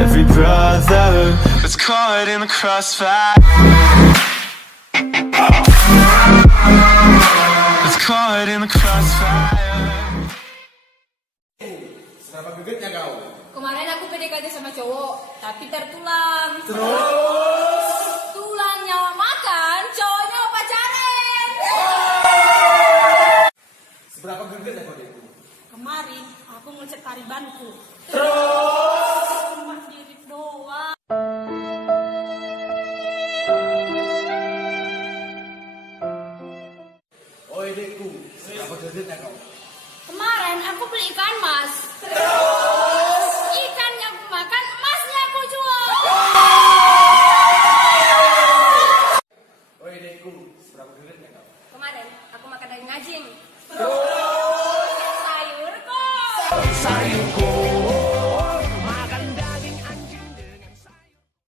every brother that's caught in the crossfire. That's caught in the crossfire. Seberapa gegetnya kau? Kemarin aku PDKT sama cowok, tapi tertulang. Terus? Tulangnya makan, cowoknya mau pacaran. Seberapa gegetnya kau itu? Kemarin aku ngecek taribanku.